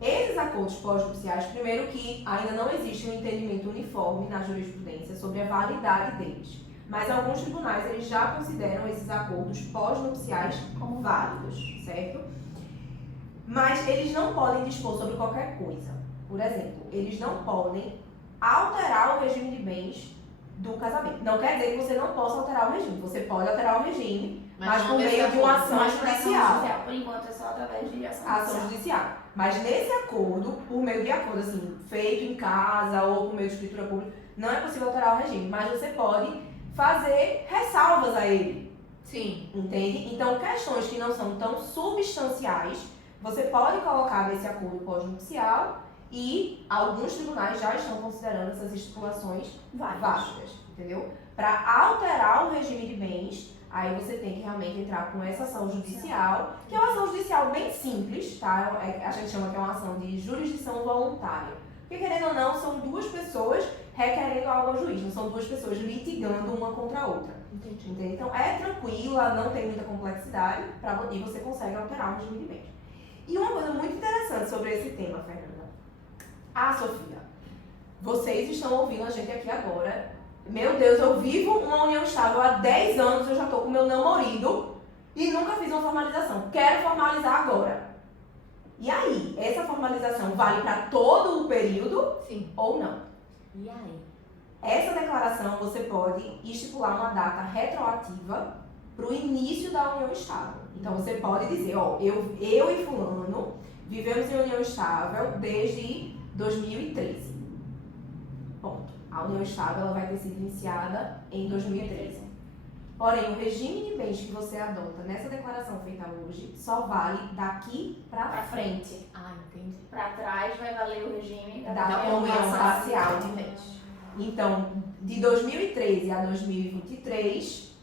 Esses acordos pós-nupciais, primeiro que ainda não existe um entendimento uniforme na jurisprudência sobre a validade deles. Mas alguns tribunais eles já consideram esses acordos pós-nupciais como válidos, certo? Mas eles não podem dispor sobre qualquer coisa. Por exemplo, eles não podem alterar o regime de bens do casamento. Não quer dizer que você não possa alterar o regime. Você pode alterar o regime, mas por meio de uma ação judicial. Por enquanto é só através de ação Ação judicial. judicial. Mas nesse acordo, por meio de acordo assim, feito em casa ou por meio de escritura pública, não é possível alterar o regime. Mas você pode fazer ressalvas a ele. Sim. Entende? Então, questões que não são tão substanciais, você pode colocar nesse acordo pós-nupcial e alguns tribunais já estão considerando essas estipulações válidas, entendeu? Para alterar o regime de bens, aí você tem que realmente entrar com essa ação judicial, que é uma ação judicial bem simples, tá? A gente chama que é uma ação de jurisdição voluntária. Porque, querendo ou não, são duas pessoas requerendo algo ao juiz, não são duas pessoas litigando uma contra a outra. Entendi. Entende? Então, é tranquila, não tem muita complexidade e você consegue alterar o regime de bens. E uma coisa muito interessante sobre esse tema, Fernanda. Sofia, vocês estão ouvindo a gente aqui agora. Meu Deus, eu vivo uma união estável há 10 anos, eu já tô com meu namorado e nunca fiz uma formalização. Quero formalizar agora. E aí, essa formalização vale para todo o período? Sim. Ou não? E aí? Essa declaração você pode estipular uma data retroativa para o início da união estável. Então você pode dizer, ó, eu e fulano vivemos em união estável desde 2013. Ponto. A união estável ela vai ter sido iniciada em 2013. Porém, o regime de bens que você adota nessa declaração feita hoje só vale daqui para frente. Entendi. Para trás vai valer o regime Da comunhão parcial de bens. Então, de 2013 a 2023,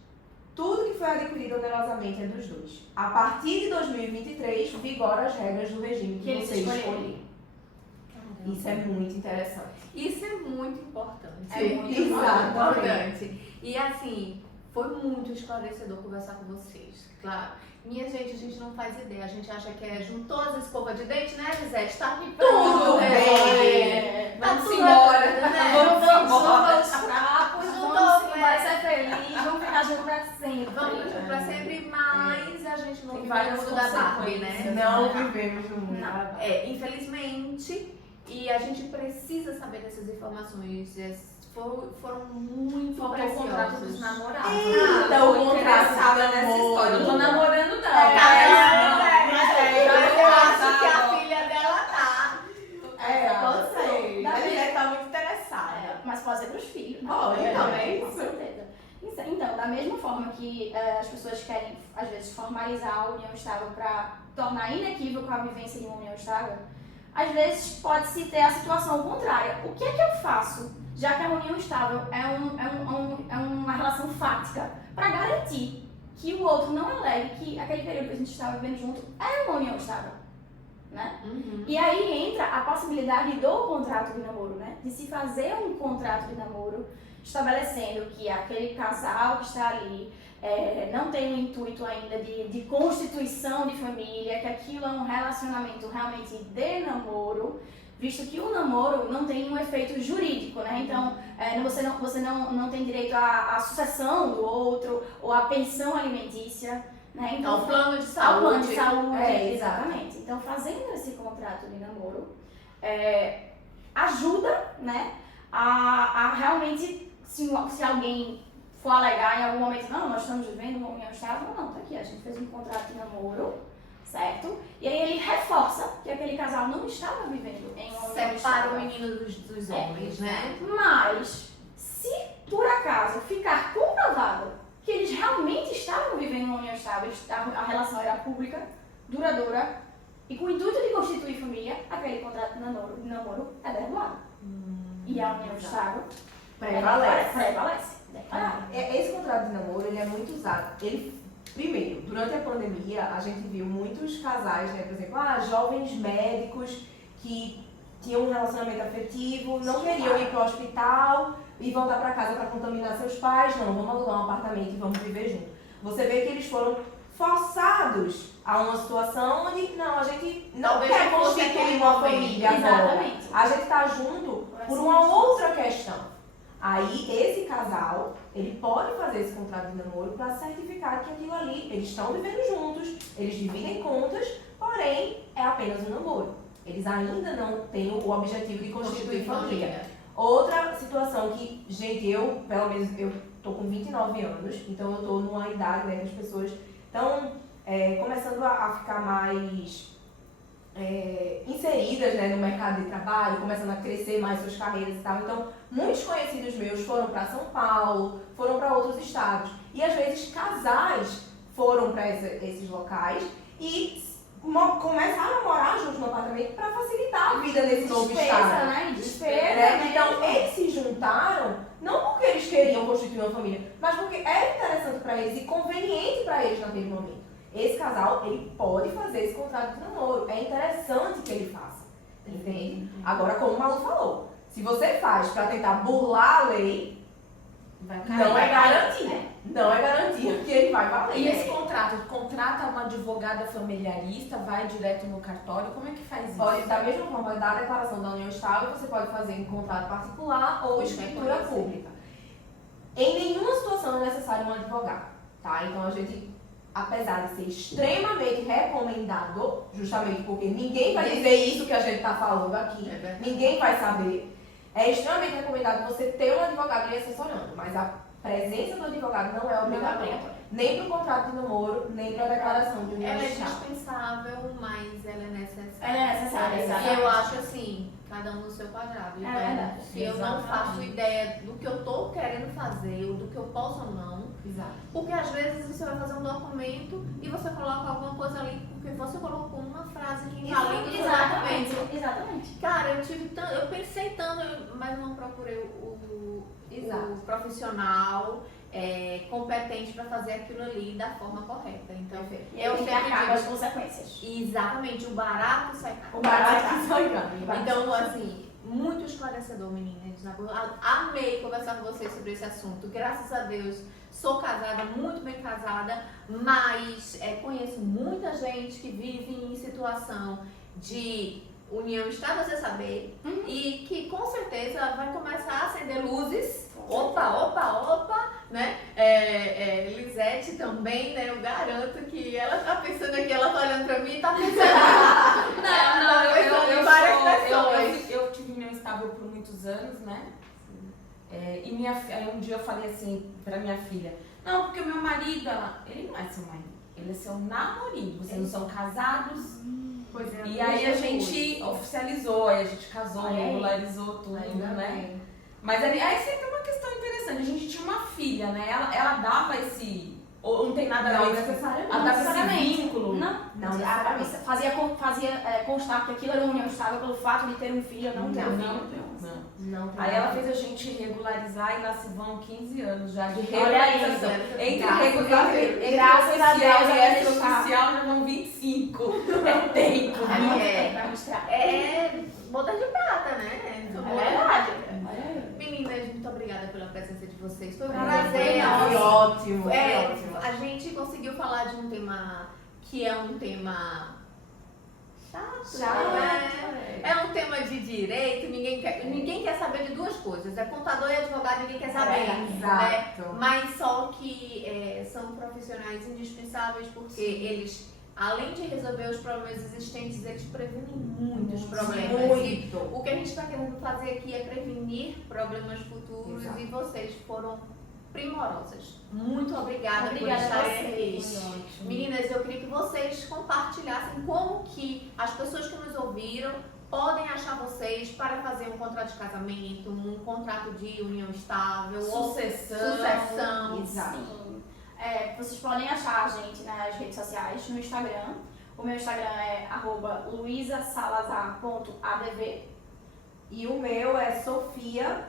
tudo que foi adquirido onerosamente é dos dois. A partir de 2023, vigoram as regras do regime que você escolheu. Isso é muito interessante. Isso é muito importante. É muito importante. E assim, foi muito esclarecedor conversar com vocês. Claro. Minha gente, a gente não faz ideia. A gente acha que juntou as escovas de dente, né, Lisete? Tá tudo bem. Vamos tudo embora. né? Vamos Juntou, embora ser feliz, vamos ficar juntos pra sempre. Vamos junto pra sempre, mas a gente não Tem vive várias no mundo da Barbie, consequências. né? Não vivemos no mundo. Infelizmente, e a gente precisa saber dessas informações. Foram muito Foi o preciosas. contrato dos namorados. Então, o contrato interessada nessa namoro. história. Eu não tô namorando, não. Mas eu acho que a filha dela tá. Pode ser. A mulher tá muito interessada. Mas pode ser pros filhos, né? Pode, também. Com certeza. Então, da mesma forma que as pessoas querem, às vezes, formalizar a união estável para tornar inequívoco a vivência de uma união estável, às vezes pode-se ter a situação contrária. O que é que eu faço, já que a união estável é uma relação fática, para garantir que o outro não alegue que aquele período que a gente estava vivendo junto é uma união estável, né? E aí entra a possibilidade do contrato de namoro, né? De se fazer um contrato de namoro estabelecendo que aquele casal que está ali não tem o intuito ainda de constituição de família, que aquilo é um relacionamento realmente de namoro, visto que o namoro não tem um efeito jurídico, né? Então, você não tem direito à sucessão do outro ou à pensão alimentícia, né? Então, ao plano de ao saúde. plano de saúde, É, exatamente. Então, fazendo esse contrato de namoro, ajuda, né, a realmente, se alguém for alegar em algum momento, não, nós estamos vivendo uma união estável, não, tá aqui, a gente fez um contrato de namoro, certo? E aí ele reforça que aquele casal não estava vivendo em uma união Separa estável. o menino dos homens, né? Mas, se por acaso ficar comprovado que eles realmente estavam vivendo uma união estável, a relação era pública, duradoura e com o intuito de constituir família, aquele contrato de namoro é derrubado. E a união estável prevalece. Esse contrato de namoro, ele é muito usado. Primeiro, durante a pandemia, a gente viu muitos casais, né, por exemplo, jovens médicos que tinham um relacionamento afetivo, não queriam ir para o hospital e voltar para casa para contaminar seus pais, não, vamos alugar um apartamento e vamos viver junto. Você vê que eles foram forçados a uma situação onde, não, a gente não quer constituir uma família agora. Exatamente. A gente está junto por uma outra questão. Aí, esse casal, ele pode fazer esse contrato de namoro para certificar que aquilo ali, eles estão vivendo juntos, eles dividem contas, porém, é apenas um namoro. Eles ainda não têm o objetivo de constituir família. Outra situação que, gente, pelo menos, eu tô com 29 anos, então eu tô numa idade, né, que as pessoas estão começando a ficar mais inseridas, né, no mercado de trabalho, começando a crescer mais suas carreiras e tal. Então, muitos conhecidos meus foram para São Paulo, foram para outros estados. E às vezes casais foram para esses locais e começaram a morar juntos no apartamento para facilitar a vida nesse novo estado. Né? Despesa, né? Então, eles se juntaram não porque eles queriam constituir uma família, mas porque era interessante para eles e conveniente para eles naquele momento. Esse casal, ele pode fazer esse contrato de namoro. É interessante que ele faça, entende? Agora, como o Malu falou, se você faz para tentar burlar a lei, não é garantia. Não é garantia que ele vai valer. E esse contrato? Contrata uma advogada familiarista, vai direto no cartório, como é que faz isso? Pode, da mesma forma, da declaração da união estável, você pode fazer em contrato particular ou escritura pública. Em nenhuma situação é necessário um advogado, tá? Então a gente, apesar de ser extremamente recomendado, justamente porque ninguém vai dizer isso que a gente está falando aqui, ninguém vai saber, é extremamente recomendado você ter um advogado lhe assessorando, mas a presença do advogado não é obrigatória. Nem para o contrato de namoro, nem para a declaração de união Ela é estável. dispensável, mas ela é necessária. Ela é necessária, E exatamente. eu acho assim, cada um no seu quadrado. É verdade. Se eu não faço ideia do que eu tô querendo fazer, ou do que eu posso ou não, Exato. porque às vezes você vai fazer um documento e você coloca alguma coisa ali, porque você colocou uma frase que invalida o seu documento. Exatamente. Cara, eu pensei tanto, mas não procurei o profissional competente para fazer aquilo ali da forma correta. Então, E eu sempre acabo as consequências. exatamente, o barato sai caro. O barato sai caro. Então, assim, muito esclarecedor, meninas. Amei conversar com vocês sobre esse assunto. Graças a Deus, sou casada, muito bem casada, mas conheço muita gente que vive em situação de união estável, você saber, e que com certeza vai começar a acender luzes. Opa, né? Lisete também, né? Eu garanto que ela tá pensando aqui, ela tá olhando pra mim e tá pensando. Eu tive união estável por muitos anos, né? Aí um dia eu falei assim pra minha filha, não, porque o meu marido, ele não é seu marido, ele é seu namorinho, vocês não são casados. Pois é, E aí a gente oficializou, aí a gente casou, regularizou tudo, Ainda né? bem. Mas aí sempre uma questão interessante, a gente tinha uma filha, né? Ela dava esse Ou não tem nada a Não ver? necessariamente. A dar esse necessariamente. vínculo? Não, necessariamente. fazia constar que aquilo era uma união estável pelo fato de ter um filho ou não ter um filho. Não tem Aí ela nada. fez a gente regularizar e lá se vão 15 anos já de Olha aí, regularização. Entre graças a Deus. Graças a Deus, oficial e ela está. extraoficial já vão 25. É tempo. Vai mostrar. É boda de prata, né? É verdade. Olha aí. Meninas, muito obrigada pela presença de vocês. Foi um Prazer, prazer. nossa. Foi ótimo, foi É, ótimo. a gente conseguiu falar de um tema que é um tema chato, né? É um tema de direito, ninguém quer saber de duas coisas. É contador e advogado, ninguém quer saber. Exato. Mas só que são profissionais indispensáveis porque eles, além de resolver os problemas existentes, eles previnem muitos problemas. E Muito. o que a gente está querendo fazer aqui é prevenir problemas futuros. Exato. E vocês foram primorosas. Muito obrigada, Obrigada por a estarem aqui. vocês. Meninas, eu queria que vocês compartilhassem como que as pessoas que nos ouviram podem achar vocês para fazer um contrato de casamento, um contrato de união estável, ou sucessão. Exato. Sim. Vocês podem achar a gente nas redes sociais, no Instagram. O meu Instagram é @luisasalazar.adv. E o meu é Sofia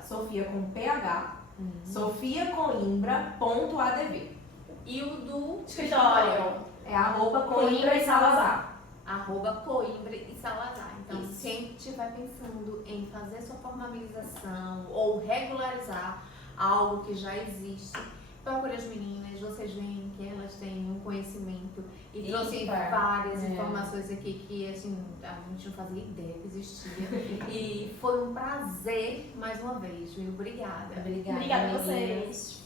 com PH, sofiacoimbra.adv. E o do Escritório. É @Coimbra e Salazar. @Coimbra e Salazar. Então, Isso. quem estiver pensando em fazer sua formalização ou regularizar algo que já existe, procure as meninas, vocês veem que elas têm um conhecimento e trouxe várias informações aqui que assim, a gente não fazia ideia que existia. E foi um prazer mais uma vez, viu? Obrigada. Obrigada a vocês.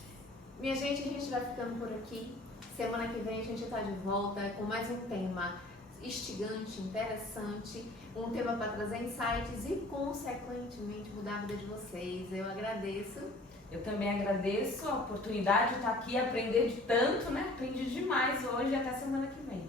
Minha gente, a gente vai ficando por aqui. Semana que vem a gente está de volta com mais um tema instigante, interessante, um tema para trazer insights e, consequentemente, mudar a vida de vocês. Eu agradeço. Eu também agradeço a oportunidade de estar aqui e aprender de tanto, né? Aprendi demais hoje e até semana que vem.